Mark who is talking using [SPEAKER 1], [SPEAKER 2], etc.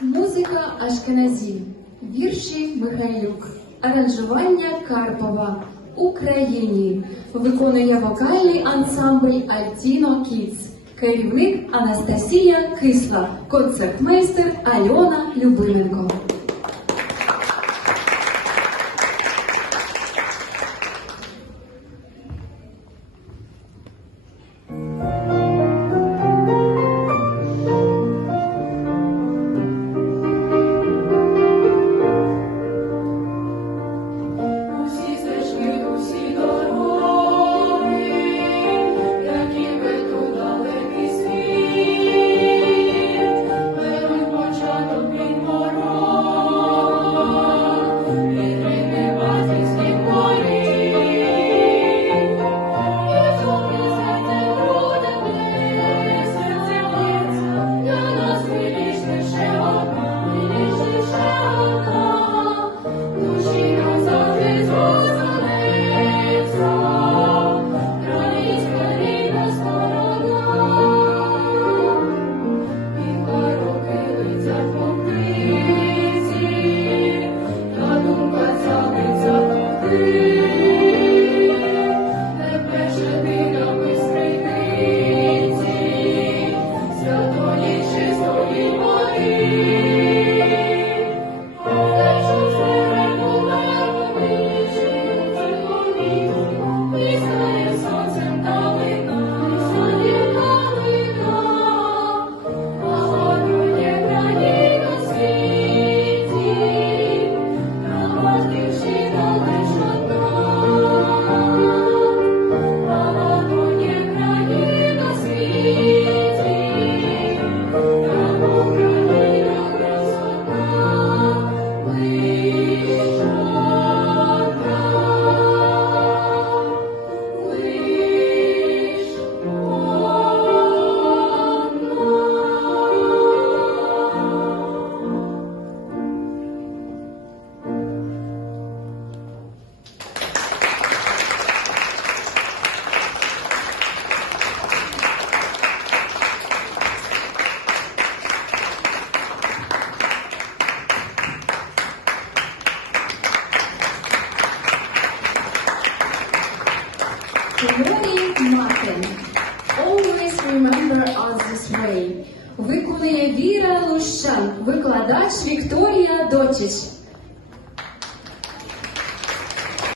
[SPEAKER 1] Музика Ашкеназі, вірші Михайлюк, аранжування Карпова, Україні. Виконує вокальний ансамбль Альтіно Кіц. Керівник Анастасія Кисла, концертмейстер Альона Любименко. Glory Martin. Always remember us this way. Виконує Віра Лущан, викладач Вікторія Дочич.